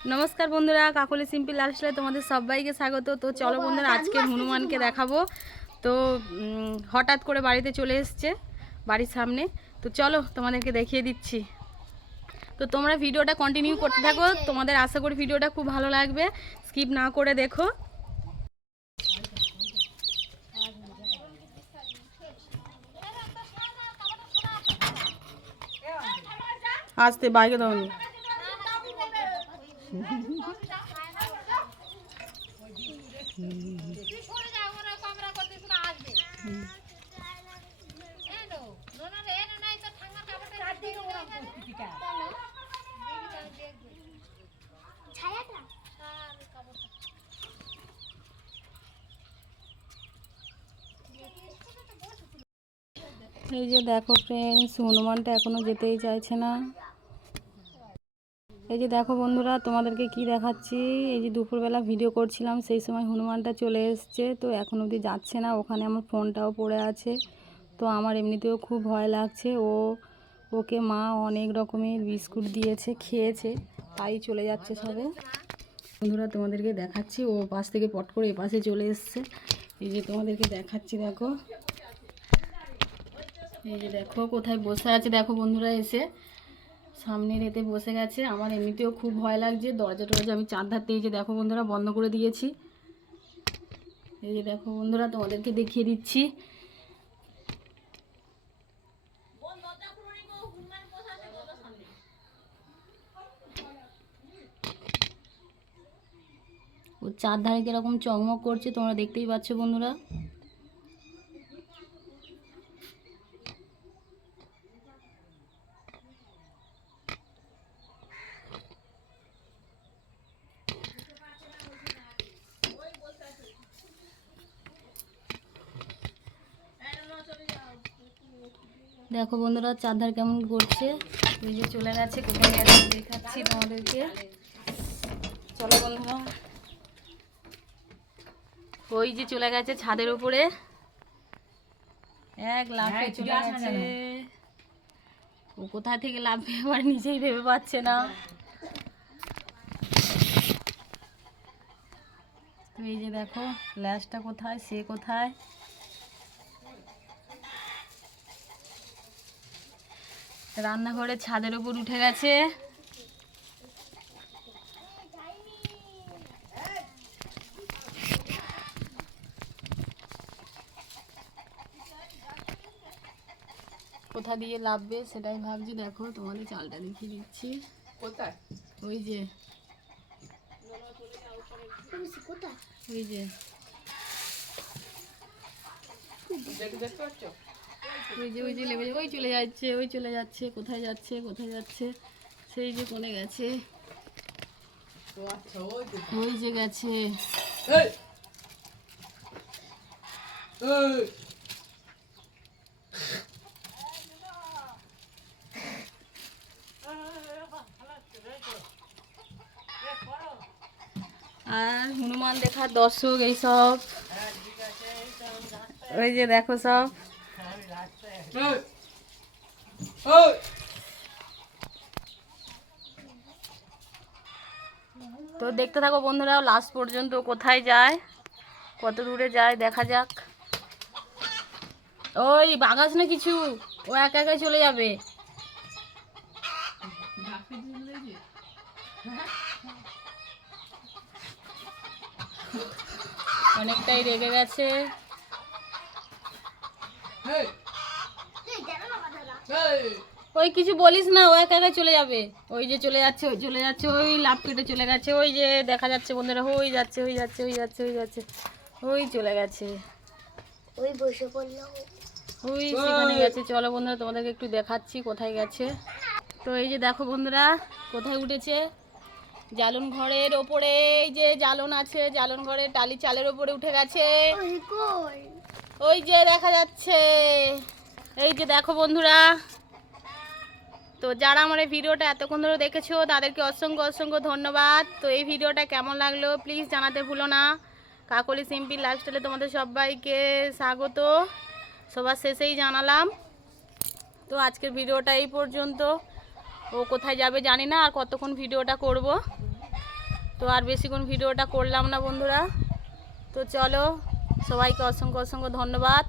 নমস্কার বন্ধুরা কাকলি সিম্পল লাইফস্টাইলে তোমাদের সবাইকে স্বাগত। তো চলো বন্ধুরা আজকে হনুমানকে দেখাবো। তো হঠাৎ করে বাড়িতে চলে এসছে বাড়ির সামনে। তো চলো তোমাদেরকে দেখিয়ে দিচ্ছি। তো তোমরা ভিডিওটা কন্টিনিউ করতে থাকো। তোমাদের আশা করি ভিডিওটা খুব ভালো লাগবে। স্কিপ না করে দেখো। আসতে বাইকে এই যে দেখো ফ্রেন্ডস হনুমানটা এখনও যেতেই চাইছে না। এই যে দেখো বন্ধুরা, তোমাদেরকে কি দেখাচ্ছি? এই যে দুপুরবেলা ভিডিও করছিলাম, সেই সময় হনুমানটা চলে এসছে, তো এখন অবধি যাচ্ছে না, ওখানে আমার ফোনটাও পড়ে আছে। তো আমার এমনিতেও খুব ভয় লাগছে, ও, ওকে মা অনেক রকমের বিস্কুট দিয়েছে, খেয়েছে, তাই চলে যাচ্ছে সবে। বন্ধুরা, তোমাদেরকে দেখাচ্ছি, ও পাশ থেকে পট করে এপাশে চলে এসছে। এই যে তোমাদেরকে দেখাচ্ছি, দেখো। এই যে দেখো, কোথায় বসে আছে, দেখো বন্ধুরা এসে। সামনের এতে বসে গেছে। আমার এমনিতেও খুব ভয় লাগছে। দরজা টরজা আমি চার ধারতে এই যে দেখো বন্ধুরা, বন্ধ করে দিয়েছি। এই যে দেখো বন্ধুরা, তোমাদেরকে দেখিয়ে দিচ্ছি। ও চার ধারে কীরকম চকমক করছে, তোমরা দেখতেই পাচ্ছ বন্ধুরা। দেখো বন্ধুরা চারধার কেমন করছে ওই যে চলে গেছে কোথায় গেছে দেখাচ্ছি তোমাদেরকে। চলো বন্ধুরা। ওই যে চলে গেছে ছাদের উপরে। এক লাফে চলে গেছে। ও কোথা থেকে লাফে আবার নিজেই ভেবে পাচ্ছে না। তো এই যে দেখো ল্যাসটা কোথায় সে কোথায়? রান্নাঘরে ছাদের উপর উঠে গেছে। কোথা দিয়ে লাভবে সেটাই ভাবছি। দেখো তোমাদের চালটা দেখিয়ে দিচ্ছি। কোথায়? ওই যে। ওই যে। দেখতে পাচ্ছ? ওই যে ওই যে লেবে ওই চলে যাচ্ছে ওই চলে যাচ্ছে কোথায় যাচ্ছে কোথায় যাচ্ছে? সেই যে কোনে গেছে। ওই যে গেছে। আর হনুমান দেখার দর্শক এইসব ওই যে দেখো সব। তো দেখতে থাকো বন্ধুরা লাস্ট পর্যন্ত কোথায় যায়, কত দূরে যায়, দেখা যাক। ওই বাগাস না কিছু? ও একা একাই চলে যাবে। অনেকটাই রেগে গেছে। ওই কিছু বলিস না ও একা একা চলে যাবে। ওই যে চলে যাচ্ছে ওই চলে যাচ্ছে ওই লাভ কেটে চলে গেছে ওই যে দেখা যাচ্ছে বন্ধুরা ওই যাচ্ছে ওই যাচ্ছে ওই যাচ্ছে ওই যাচ্ছে ওই চলে গেছে। ওই বসে পড়ল ওই সেখানে গেছে। চলো বন্ধুরা তোমাদেরকে একটু দেখাচ্ছি কোথায় গেছে। তো এই যে দেখো বন্ধুরা কোথায় উঠেছে? জালন ঘরের ওপরে এই যে জালন আছে জালন ঘরে টালি চালের ওপরে উঠে গেছে। ওই ওই যে দেখা যাচ্ছে। এই যে দেখো বন্ধুরা, তো যারা আমার এই ভিডিওটা এতক্ষণ ধরে দেখেছ, তাদেরকে অসংখ্য অসংখ্য ধন্যবাদ। তো এই ভিডিওটা কেমন লাগল প্লিজ জানাতে ভুলো না। কাকলি সিম্পল লাইফস্টাইলে তোমাদের সবাইকে স্বাগত। সবার শেষেই জানালাম। তো আজকের ভিডিওটা এই পর্যন্ত। ও কোথায় যাবে জানি না, আর কতক্ষণ ভিডিওটা করব। তো আর বেশিক্ষণ ভিডিওটা করলাম না বন্ধুরা। তো চলো সবাইকে অসংখ্য অসংখ্য ধন্যবাদ।